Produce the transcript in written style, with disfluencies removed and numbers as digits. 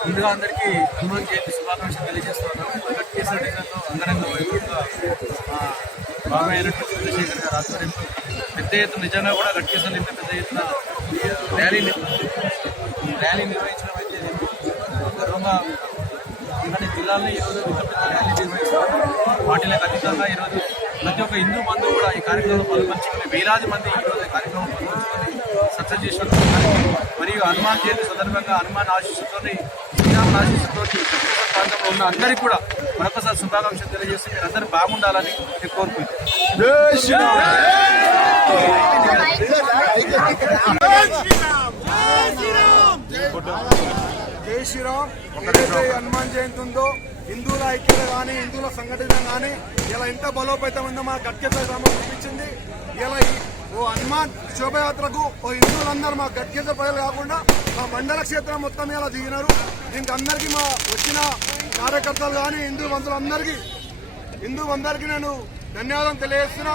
ముందుగా అందరికీ హనుమాన్ జయంతి శుభాకాంక్షలు తెలియజేస్తున్నాను. కేసీఆర్ డిజైన్లో అంగరంగ వైభవంగా బాబాయ్ అయినటువంటి చంద్రశేఖర్ గారు ఆధ్వర్యంలో పెద్ద ఎత్తున నిజంగా కూడా గట్కేశ్వరం ఇంత పెద్ద ఎత్తున ర్యాలీ నిర్వహించడం అయితే గర్వంగా అన్ని జిల్లాల్లో ఈరోజు ఇంత పెద్ద ర్యాలీ నిర్వహిస్తున్నారు. వాటిలకు అతీతంగా ఈరోజు ప్రతి ఒక్క హిందూ బంధువు కూడా ఈ కార్యక్రమంలో పాల్పంచుకుని వేలాది మంది ఈరోజు ఈ కార్యక్రమం పాల్పంచుకొని సక్సెస్ చేసినందుకు మరియు హనుమాన్ జయంతి సందర్భంగా హనుమాన్ ఆశీస్సుతో శ్రీరాముల ఆశీస్సుతో ప్రాంతంలో ఉన్న అందరికీ కూడా మరొకసారి శుభాకాంక్షలు తెలియజేస్తూ మీరు అందరూ బాగుండాలని నేను కోరుకుంటున్నాను. జై శ్రీరామ్. ఏదైతే హనుమాన్ జయంతి ఉందో హిందువుల ఐక్యత కానీ హిందువుల సంఘటన కానీ ఇలా ఎంత బలోపేతం ఉందో మా గట్కేశ్వర గ్రామం చూపించింది. ఇలా ఓ హనుమాన్ శోభయాత్రకు ఓ హిందువులందరూ మా గట్కేశ్వర ప్రజలు కాకుండా మా మండల క్షేత్రం మొత్తం ఇలా దిగినారు. దీనికి అందరికీ మా వచ్చిన కార్యకర్తలు కానీ హిందూ బంధువులందరికీ నేను ధన్యవాదాలు తెలియజేస్తున్నా.